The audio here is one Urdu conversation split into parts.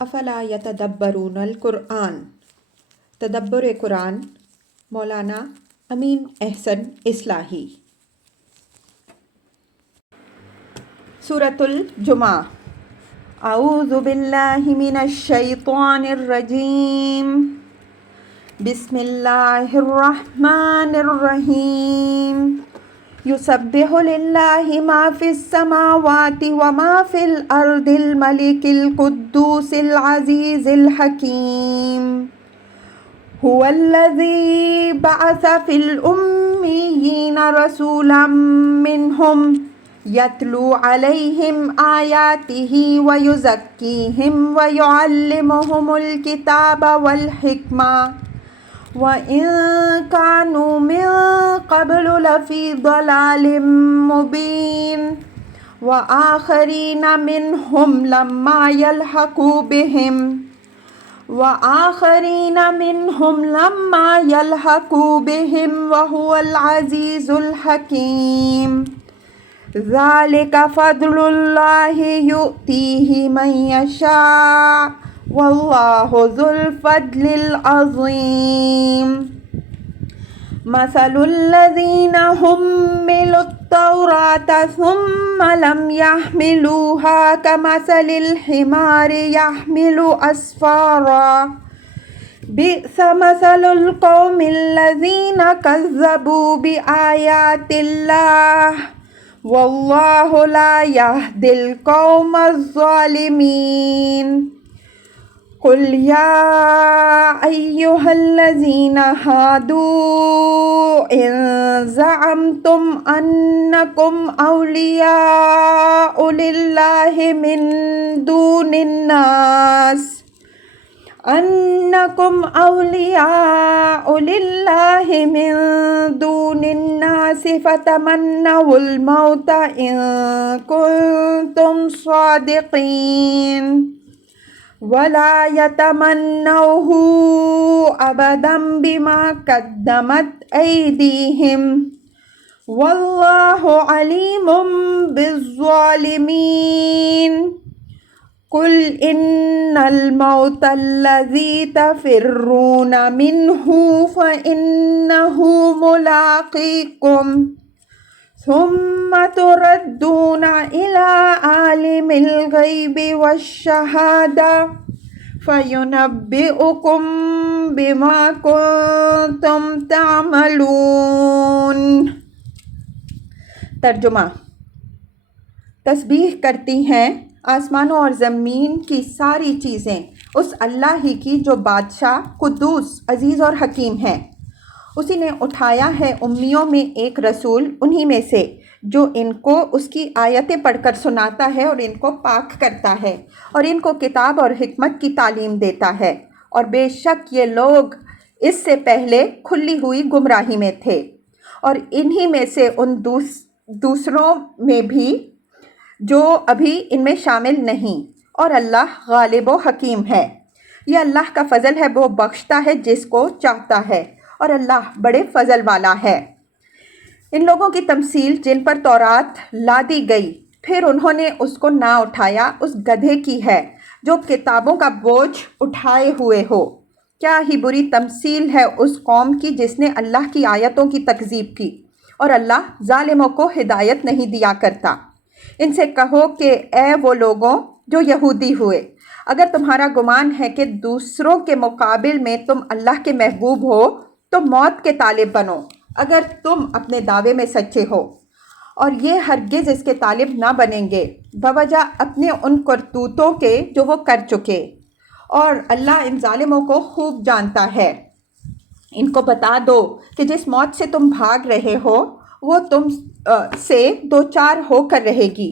افلا یتدبرون القرآن، تدبر قرآن، مولانا امین احسن اصلاحی۔ سورۃ الجمعہ۔ اعوذ باللہ من الشیطان الرجیم، بسم اللہ الرحمن الرحیم۔ یسبح للہ ما فی السماوات وما فی الارض الملک القدوس العزیز الحکیم۔ هو الذی بعث فی الأمیین رسولا منہم یتلو علیہم آیاتہ ویزکیہم ویعلمہم الکتاب والحکمہ وَإِن كَانُوا مِن قَبْلُ لَفِي ضَلَالٍ مُّبِينٍ وَآخَرِينَ مِنْهُمْ لَمَّا يَلْحَقُوا بِهِمْ وَهُوَ الْعَزِيزُ الْحَكِيمُ۔ ذَلِكَ فَضْلُ اللَّهِ يُؤْتِيهِ مَن يَشَاءُ وَاللَّهُ ذُو الْفَضْلِ الْعَظِيمِ۔ مَثَلُ الَّذِينَ حُمِّلُوا التَّوْرَاةَ ثُمَّ لَمْ يَحْمِلُوهَا كَمَثَلِ الْحِمَارِ يَحْمِلُ أَسْفَارًا، بِئْسَ مَثَلُ الْقَوْمِ الَّذِينَ كَذَّبُوا بِآيَاتِ اللَّهِ وَاللَّهُ لَا يَهْدِي الْقَوْمَ الظَّالِمِينَ۔ قُلْ يَا أَيُّهَا الَّذِينَ هَادُوا إِن زَعَمْتُمْ أَنَّكُمْ أَوْلِيَاءُ لِلَّهِ مِن دُونِ النَّاسِ فَتَمَنَّوُا الْمَوْتَ إِن كُنتُمْ صَادِقِينَ وَلَا يَتَمَنَّوْهُ أَبَدًا بِمَا قَدَّمَتْ أَيْدِيهِمْ وَاللَّهُ عَلِيمٌ بِالظَّالِمِينَ۔ قُلْ إِنَّ الْمَوْتَ الَّذِي تَفِرُّونَ مِنْهُ فَإِنَّهُ مُلَاقِيكُمْ ثُمَّ تُرَدُّونَ إِلَى عَالِمِ الْغَيْبِ وَالشَّهَادَةِ فَيُنَبِّئُكُم بِمَا كُنتُمْ تَعْمَلُونَ۔ ترجمہ۔ تسبیح کرتی ہیں آسمانوں اور زمین کی ساری چیزیں اس اللہ ہی کی جو بادشاہ، قدوس، عزیز اور حکیم ہے۔ اسی نے اٹھایا ہے امیوں میں ایک رسول انہی میں سے جو ان کو اس کی آیتیں پڑھ کر سناتا ہے اور ان کو پاک کرتا ہے اور ان کو کتاب اور حکمت کی تعلیم دیتا ہے، اور بے شک یہ لوگ اس سے پہلے کھلی ہوئی گمراہی میں تھے، اور انہی میں سے ان دوسروں میں بھی جو ابھی ان میں شامل نہیں، اور اللہ غالب و حکیم ہے۔ یہ اللہ کا فضل ہے، وہ بخشتا ہے جس کو چاہتا ہے، اور اللہ بڑے فضل والا ہے۔ ان لوگوں کی تمثیل جن پر تورات لا دی گئی پھر انہوں نے اس کو نہ اٹھایا، اس گدھے کی ہے جو کتابوں کا بوجھ اٹھائے ہوئے ہو۔ کیا ہی بری تمثیل ہے اس قوم کی جس نے اللہ کی آیتوں کی تکذیب کی، اور اللہ ظالموں کو ہدایت نہیں دیا کرتا۔ ان سے کہو کہ اے وہ لوگوں جو یہودی ہوئے، اگر تمہارا گمان ہے کہ دوسروں کے مقابل میں تم اللہ کے محبوب ہو تو موت کے طالب بنو اگر تم اپنے دعوے میں سچے ہو، اور یہ ہرگز اس کے طالب نہ بنیں گے بوجہ اپنے ان کرتوتوں کے جو وہ کر چکے، اور اللہ ان ظالموں کو خوب جانتا ہے۔ ان کو بتا دو کہ جس موت سے تم بھاگ رہے ہو وہ تم سے دوچار ہو کر رہے گی،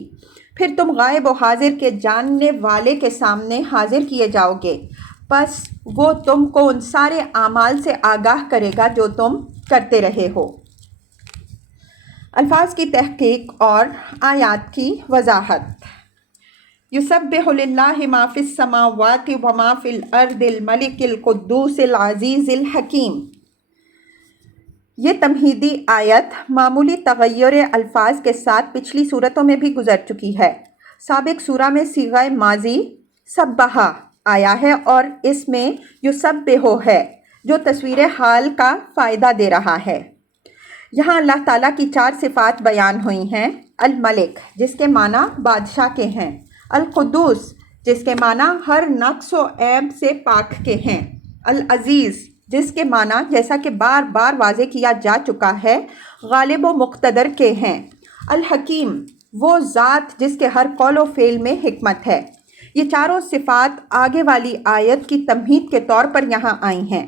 پھر تم غائب و حاضر کے جاننے والے کے سامنے حاضر کیے جاؤ گے، پس وہ تم کو ان سارے اعمال سے آگاہ کرے گا جو تم کرتے رہے ہو۔ الفاظ کی تحقیق اور آیات کی وضاحت۔ یسبح للہ ما فی السماوات وما فی الارض الملک القدوس العزیز الحکیم۔ یہ تمہیدی آیت معمولی تغیر الفاظ کے ساتھ پچھلی صورتوں میں بھی گزر چکی ہے۔ سابق سورہ میں صیغہ ماضی سبحہ آیا ہے اور اس میں یسبح ہے جو تصویر حال کا فائدہ دے رہا ہے۔ یہاں اللہ تعالیٰ کی 4 صفات بیان ہوئی ہیں۔ الملک جس کے معنی بادشاہ کے ہیں، القدوس جس کے معنی ہر نقص و عیب سے پاک کے ہیں، العزیز جس کے معنی جیسا کہ بار بار واضح کیا جا چکا ہے غالب و مقتدر کے ہیں، الحکیم وہ ذات جس کے ہر قول و فعل میں حکمت ہے۔ یہ چاروں صفات آگے والی آیت کی تمہید کے طور پر یہاں آئی ہیں۔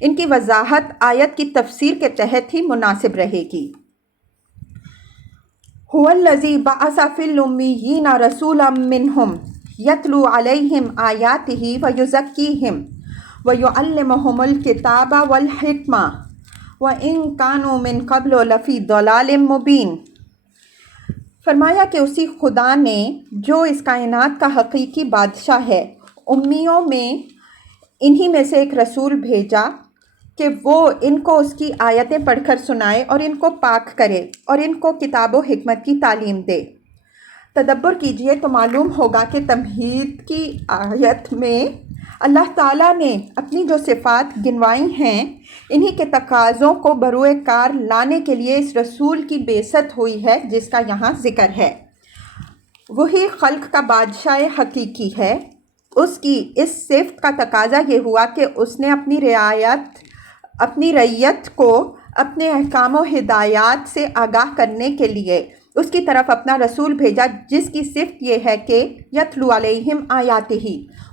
ان کی وضاحت آیت کی تفسیر کے تحت ہی مناسب رہے گی۔ هو الذی بعث فی الامیین رسولا منہم یتلو علیہم آیاتہ ویزکیہم ویعلمہم الکتاب والحکمہ وإن کانوا من قبل لفی ضلال مبین۔ فرمایا کہ اسی خدا نے جو اس کائنات کا حقیقی بادشاہ ہے، امیوں میں انہی میں سے ایک رسول بھیجا کہ وہ ان کو اس کی آیتیں پڑھ کر سنائے اور ان کو پاک کرے اور ان کو کتاب و حکمت کی تعلیم دے۔ تدبر کیجئے تو معلوم ہوگا کہ تمہید کی آیت میں اللہ تعالیٰ نے اپنی جو صفات گنوائی ہیں انہی کے تقاضوں کو بروئے کار لانے کے لیے اس رسول کی بعثت ہوئی ہے جس کا یہاں ذکر ہے۔ وہی خلق کا بادشاہ حقیقی ہے۔ اس کی اس صفت کا تقاضا یہ ہوا کہ اس نے اپنی رعیت کو اپنے احکام و ہدایات سے آگاہ کرنے کے لیے اس کی طرف اپنا رسول بھیجا جس کی صفت یہ ہے کہ یتلو علیہم آیاتہ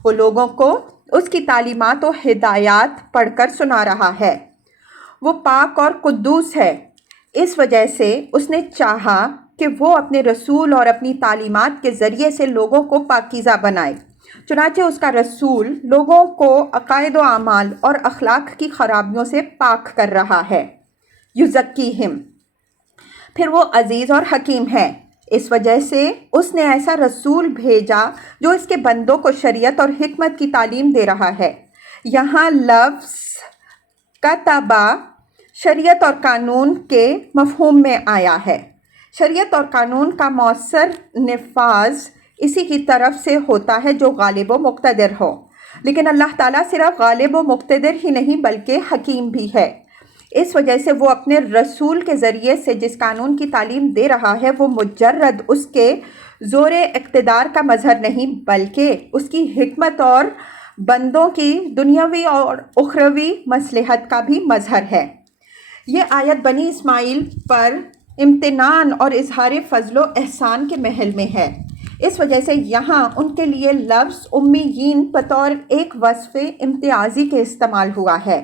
وہ لوگوں کو اس کی تعلیمات و ہدایات پڑھ کر سنا رہا ہے۔ وہ پاک اور قدوس ہے، اس وجہ سے اس نے چاہا کہ وہ اپنے رسول اور اپنی تعلیمات کے ذریعے سے لوگوں کو پاکیزہ بنائے۔ چنانچہ اس کا رسول لوگوں کو عقائد و اعمال اور اخلاق کی خرابیوں سے پاک کر رہا ہے۔ یزکیہم پھر وہ عزیز اور حکیم ہے، اس وجہ سے اس نے ایسا رسول بھیجا جو اس کے بندوں کو شریعت اور حکمت کی تعلیم دے رہا ہے۔ یہاں لفظ کتبہ شریعت اور قانون کے مفہوم میں آیا ہے۔ شریعت اور قانون کا مؤثر نفاذ اسی کی طرف سے ہوتا ہے جو غالب و مقتدر ہو، لیکن اللہ تعالیٰ صرف غالب و مقتدر ہی نہیں بلکہ حکیم بھی ہے۔ اس وجہ سے وہ اپنے رسول کے ذریعے سے جس قانون کی تعلیم دے رہا ہے وہ مجرد اس کے زور اقتدار کا مظہر نہیں بلکہ اس کی حکمت اور بندوں کی دنیاوی اور اخروی مصلحت کا بھی مظہر ہے۔ یہ آیت بنی اسماعیل پر امتنان اور اظہار فضل و احسان کے محل میں ہے۔ اس وجہ سے یہاں ان کے لیے لفظ امیین بطور ایک وصف امتیازی کے استعمال ہوا ہے۔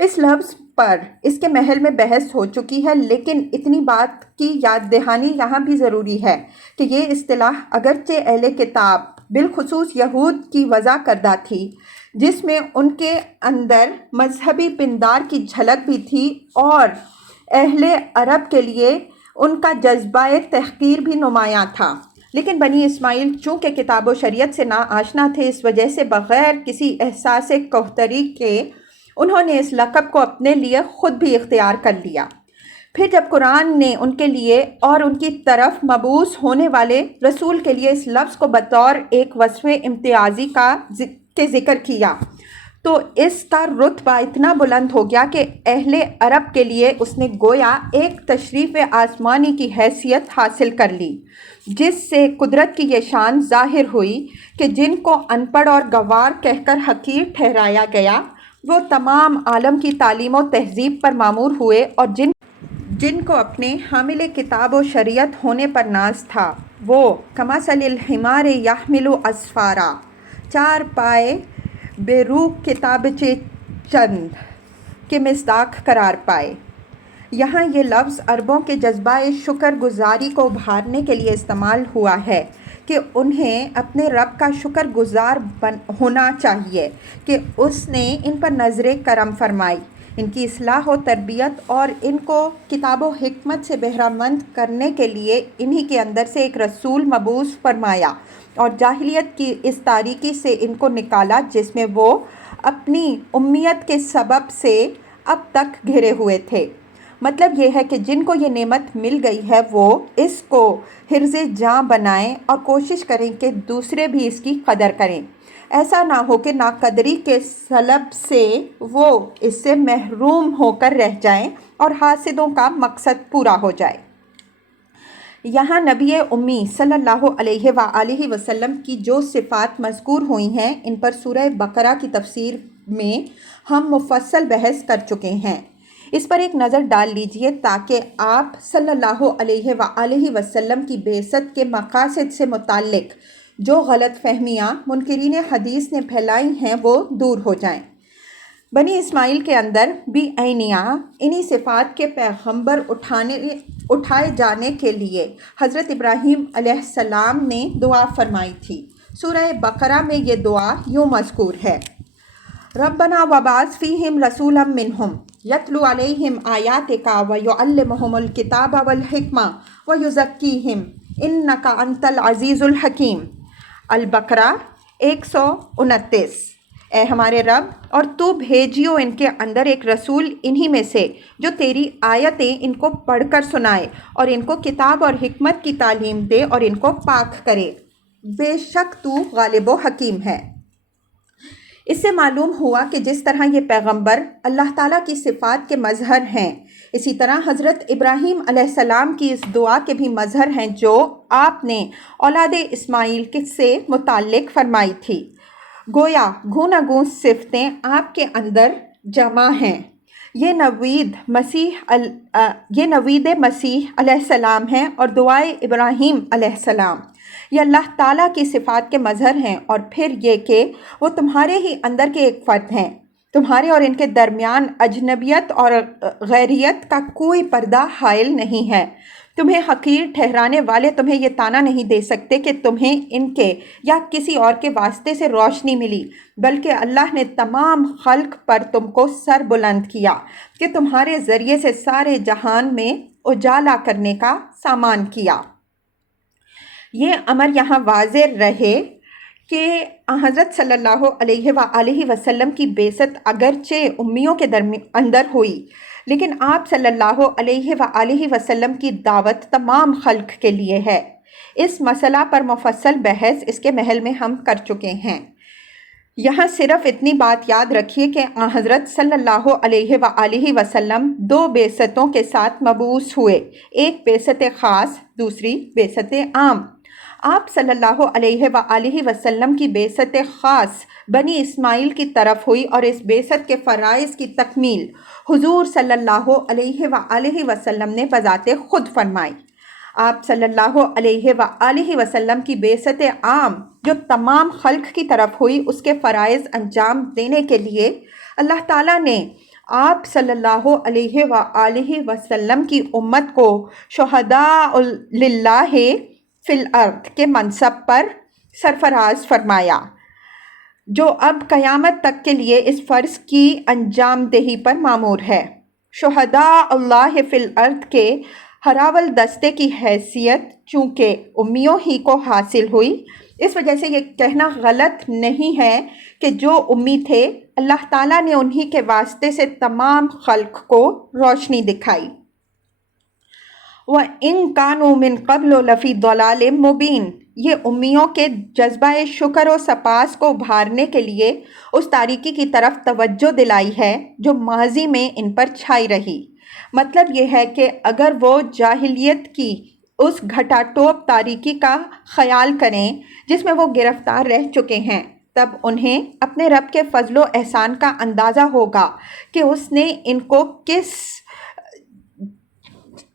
اس لفظ پر اس کے محل میں بحث ہو چکی ہے، لیکن اتنی بات کی یاد دہانی یہاں بھی ضروری ہے کہ یہ اصطلاح اگرچہ اہل کتاب بالخصوص یہود کی وضع کردہ تھی، جس میں ان کے اندر مذہبی پندار کی جھلک بھی تھی اور اہل عرب کے لیے ان کا جذبہ تحقیر بھی نمایاں تھا، لیکن بنی اسماعیل چونکہ کتاب و شریعت سے ناآشنا تھے اس وجہ سے بغیر کسی احساس کوہتری کے انہوں نے اس لقب کو اپنے لیے خود بھی اختیار کر لیا۔ پھر جب قرآن نے ان کے لیے اور ان کی طرف مبعوث ہونے والے رسول کے لیے اس لفظ کو بطور ایک وصف امتیازی کے ذکر کیا تو اس کا رتبہ اتنا بلند ہو گیا کہ اہل عرب کے لیے اس نے گویا ایک تشریف آسمانی کی حیثیت حاصل کر لی، جس سے قدرت کی یہ شان ظاہر ہوئی کہ جن کو ان پڑھ اور گنوار کہہ کر حقیر ٹھہرایا گیا وہ تمام عالم کی تعلیم و تہذیب پر معمور ہوئے، اور جن کو اپنے حامل کتاب و شریعت ہونے پر ناز تھا وہ کمثل الحمار یحمل اسفارا 4 پائے بے روح کتابچے چند کے مصداق قرار پائے۔ یہاں یہ لفظ عربوں کے جذبہ شکر گزاری کو ابھارنے کے لیے استعمال ہوا ہے کہ انہیں اپنے رب کا شکر گزار ہونا چاہیے کہ اس نے ان پر نظر کرم فرمائی، ان کی اصلاح و تربیت اور ان کو کتاب و حکمت سے بہرہ مند کرنے کے لیے انہی کے اندر سے ایک رسول مبعوث فرمایا اور جاہلیت کی اس تاریکی سے ان کو نکالا جس میں وہ اپنی امیت کے سبب سے اب تک گھرے ہوئے تھے۔ مطلب یہ ہے کہ جن کو یہ نعمت مل گئی ہے وہ اس کو حرز جاں بنائیں اور کوشش کریں کہ دوسرے بھی اس کی قدر کریں۔ ایسا نہ ہو کہ ناقدری کے سلب سے وہ اس سے محروم ہو کر رہ جائیں اور حاسدوں کا مقصد پورا ہو جائے۔ یہاں نبی امی صلی اللہ علیہ وآلہ وسلم کی جو صفات مذکور ہوئی ہیں ان پر سورہ بقرہ کی تفسیر میں ہم مفصل بحث کر چکے ہیں۔ اس پر ایک نظر ڈال لیجئے تاکہ آپ صلی اللہ علیہ وآلہ وسلم کی بعثت کے مقاصد سے متعلق جو غلط فہمیاں منکرین حدیث نے پھیلائی ہیں وہ دور ہو جائیں۔ بنی اسماعیل کے اندر بھی انہی صفات کے پیغمبر اٹھائے جانے کے لیے حضرت ابراہیم علیہ السلام نے دعا فرمائی تھی۔ سورہ بقرہ میں یہ دعا یوں مذکور ہے: ربنا وبعث فیہم رسولا منہم یتلو علیہم آیاتک ویعلمہم الکتاب والحکمہ ویزکیہم انک انت العزیز الحکیم۔ البقرہ 129۔ اے ہمارے رب، اور تو بھیجیو ان کے اندر ایک رسول انہی میں سے جو تیری آیتیں ان کو پڑھ کر سنائے اور ان کو کتاب اور حکمت کی تعلیم دے اور ان کو پاک کرے، بے شک تو غالب و حکیم ہے۔ اس سے معلوم ہوا کہ جس طرح یہ پیغمبر اللہ تعالیٰ کی صفات کے مظہر ہیں، اسی طرح حضرت ابراہیم علیہ السلام کی اس دعا کے بھی مظہر ہیں جو آپ نے اولاد اسماعیل سے متعلق فرمائی تھی۔ گویا گوناگوں صفتیں آپ کے اندر جمع ہیں۔ یہ نوید مسیح علیہ السلام ہیں اور دعائے ابراہیم علیہ السلام یہ اللہ تعالیٰ کی صفات کے مظہر ہیں، اور پھر یہ کہ وہ تمہارے ہی اندر کے ایک فرد ہیں۔ تمہارے اور ان کے درمیان اجنبیت اور غیریت کا کوئی پردہ حائل نہیں ہے۔ تمہیں حقیر ٹھہرانے والے تمہیں یہ طعنہ نہیں دے سکتے کہ تمہیں ان کے یا کسی اور کے واسطے سے روشنی ملی، بلکہ اللہ نے تمام خلق پر تم کو سر بلند کیا کہ تمہارے ذریعے سے سارے جہان میں اجالا کرنے کا سامان کیا۔ یہ امر یہاں واضح رہے کہ حضرت صلی اللہ علیہ وآلہ وسلم کی بعثت اگرچہ امیوں کے اندر ہوئی، لیکن آپ صلی اللہ علیہ وآلہ وسلم کی دعوت تمام خلق کے لیے ہے۔ اس مسئلہ پر مفصل بحث اس کے محل میں ہم کر چکے ہیں۔ یہاں صرف اتنی بات یاد رکھیے کہ حضرت صلی اللہ علیہ وآلہ وسلم دو بعثتوں کے ساتھ مبعوث ہوئے، ایک بعثت خاص، دوسری بعثت عام۔ آپ صلی اللہ علیہ وآلہ وسلم کی بعثت خاص بنی اسماعیل کی طرف ہوئی، اور اس بعثت کے فرائض کی تکمیل حضور صلی اللہ علیہ وآلہ وسلم نے بذات خود فرمائی۔ آپ صلی اللہ علیہ وآلہ وسلم کی بعثت عام جو تمام خلق کی طرف ہوئی، اس کے فرائض انجام دینے کے لیے اللہ تعالیٰ نے آپ صلی اللہ علیہ وآلہ وسلم کی امت کو شہداء للہ فی الارض کے منصب پر سرفراز فرمایا، جو اب قیامت تک کے لیے اس فرض کی انجام دہی پر مامور ہے۔ شہداء اللہ فی الارض کے ہراول دستے کی حیثیت چونکہ امیوں ہی کو حاصل ہوئی، اس وجہ سے یہ کہنا غلط نہیں ہے کہ جو امی تھے اللہ تعالیٰ نے انہی کے واسطے سے تمام خلق کو روشنی دکھائی۔ وَإِن كَانُوا مِن قَبْلُ لَفِي ضَلَالٍ مُبِينٍ، یہ امیوں کے جذبہ شکر و سپاس کو ابھارنے کے لیے اس تاریکی کی طرف توجہ دلائی ہے جو ماضی میں ان پر چھائی رہی۔ مطلب یہ ہے کہ اگر وہ جاہلیت کی اس گھٹا ٹوپ تاریکی کا خیال کریں جس میں وہ گرفتار رہ چکے ہیں، تب انہیں اپنے رب کے فضل و احسان کا اندازہ ہوگا کہ اس نے ان کو کس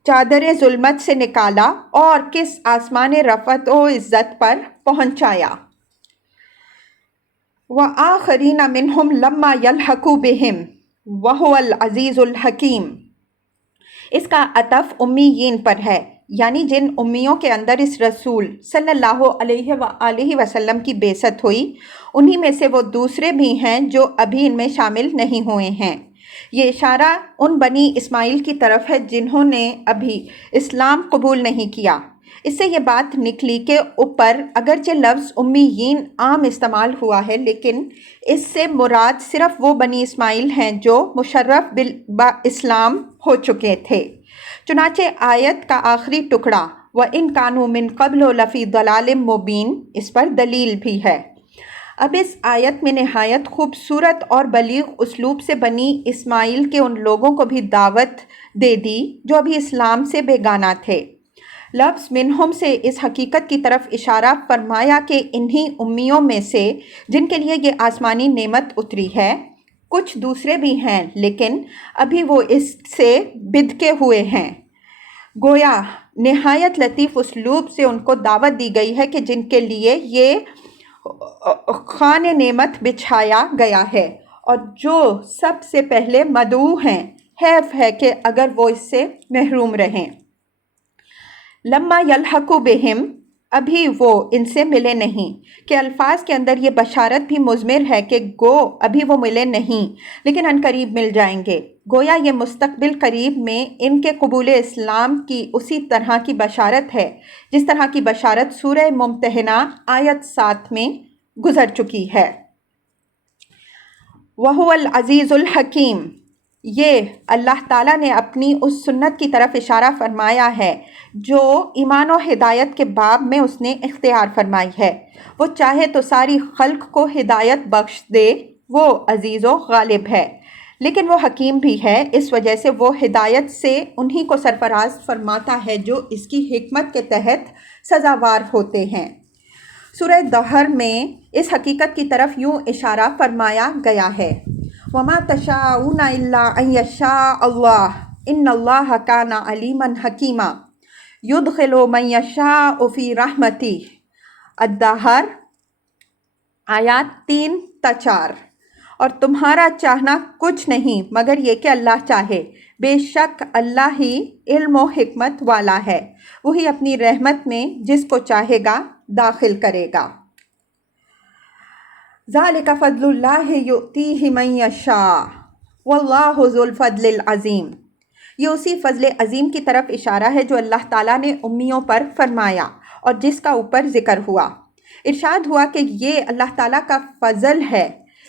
چادر ظلمت سے نکالا اور کس آسمان رفعت و عزت پر پہنچایا۔ وَآخَرِينَ مِنْهُمْ لَمَّا يَلْحَقُوا بِهِمْ وَهُوَ الْعَزِيزُ الْحَكِيمُ۔ اس کا عطف امیین پر ہے، یعنی جن امیوں کے اندر اس رسول صلی اللہ علیہ وآلہ وسلم کی بعثت ہوئی، انہی میں سے وہ دوسرے بھی ہیں جو ابھی ان میں شامل نہیں ہوئے ہیں۔ یہ اشارہ ان بنی اسماعیل کی طرف ہے جنہوں نے ابھی اسلام قبول نہیں کیا۔ اس سے یہ بات نکلی کہ اوپر اگرچہ لفظ امیین عام استعمال ہوا ہے، لیکن اس سے مراد صرف وہ بنی اسماعیل ہیں جو مشرف بالاسلام ہو چکے تھے۔ چنانچہ آیت کا آخری ٹکڑا وَإِن كَانُوا مِن قَبْلُ لَفِي ضَلَالٍ مُبِينٍ اس پر دلیل بھی ہے۔ اب اس آیت میں نہایت خوبصورت اور بلیغ اسلوب سے بنی اسماعیل کے ان لوگوں کو بھی دعوت دے دی جو ابھی اسلام سے بیگانہ تھے۔ لفظ منہم سے اس حقیقت کی طرف اشارہ فرمایا کہ انہی امیوں میں سے جن کے لیے یہ آسمانی نعمت اتری ہے، کچھ دوسرے بھی ہیں لیکن ابھی وہ اس سے بدکے ہوئے ہیں۔ گویا نہایت لطیف اسلوب سے ان کو دعوت دی گئی ہے کہ جن کے لیے یہ خوان نعمت بچھایا گیا ہے اور جو سب سے پہلے مدعو ہیں، حیف ہے کہ اگر وہ اس سے محروم رہیں۔ لما یلحقوا بہم، ابھی وہ ان سے ملے نہیں، کہ الفاظ کے اندر یہ بشارت بھی مضمر ہے کہ گو ابھی وہ ملے نہیں لیکن عنقریب مل جائیں گے۔ گویا یہ مستقبل قریب میں ان کے قبول اسلام کی اسی طرح کی بشارت ہے جس طرح کی بشارت سورہ ممتحنہ آیت 7 میں گزر چکی ہے۔ وَهُوَ الْعَزِيزُ الْحَكِيمُ، یہ اللہ تعالیٰ نے اپنی اس سنت کی طرف اشارہ فرمایا ہے جو ایمان و ہدایت کے باب میں اس نے اختیار فرمائی ہے۔ وہ چاہے تو ساری خلق کو ہدایت بخش دے، وہ عزیز و غالب ہے، لیکن وہ حکیم بھی ہے، اس وجہ سے وہ ہدایت سے انہی کو سرفراز فرماتا ہے جو اس کی حکمت کے تحت سزاوار ہوتے ہیں۔ سورہ دہر میں اس حقیقت کی طرف یوں اشارہ فرمایا گیا ہے، وَمَا تَشَاءُونَ إِلَّا أَن يَشَاءَ اللَّهُ إِنَّ اللَّهَ كَانَ عَلِيمًا حَكِيمًا يُدْخِلُ مَن يَشَاءُ فِي رَحْمَتِهِ۔ الدہر آیات 3 تا 4۔ اور تمہارا چاہنا کچھ نہیں مگر یہ کہ اللہ چاہے، بے شک اللہ ہی علم و حکمت والا ہے، وہی اپنی رحمت میں جس کو چاہے گا داخل کرے گا۔ ذَلِكَ فَضْلُ اللَّهِ يُؤْتِيهِ مَن يَشَاءُ وَاللَّهُ ذُو الْفَضْلِ الْعَظِيمِ۔ یہ اسی فضل عظیم کی طرف اشارہ ہے جو اللہ تعالیٰ نے امیوں پر فرمایا اور جس کا اوپر ذکر ہوا۔ ارشاد ہوا کہ یہ اللہ تعالیٰ کا فضل ہے،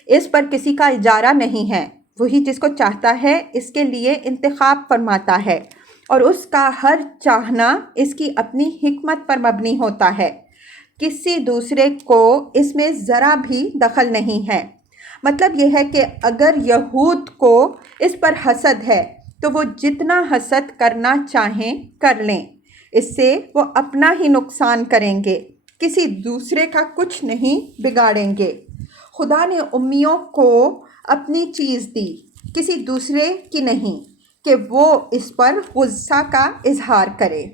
اس پر کسی کا اجارہ نہیں ہے، وہی جس کو چاہتا ہے اس کے لیے انتخاب فرماتا ہے، اور اس کا ہر چاہنا اس کی اپنی حکمت پر مبنی ہوتا ہے، کسی دوسرے کو اس میں ذرا بھی دخل نہیں ہے۔ مطلب یہ ہے کہ اگر یہود کو اس پر حسد ہے تو وہ جتنا حسد کرنا چاہیں کر لیں، اس سے وہ اپنا ہی نقصان کریں گے، کسی دوسرے کا کچھ نہیں بگاڑیں گے۔ خدا نے امیوں کو اپنی چیز دی، کسی دوسرے کی نہیں، کہ وہ اس پر غصہ کا اظہار کرے۔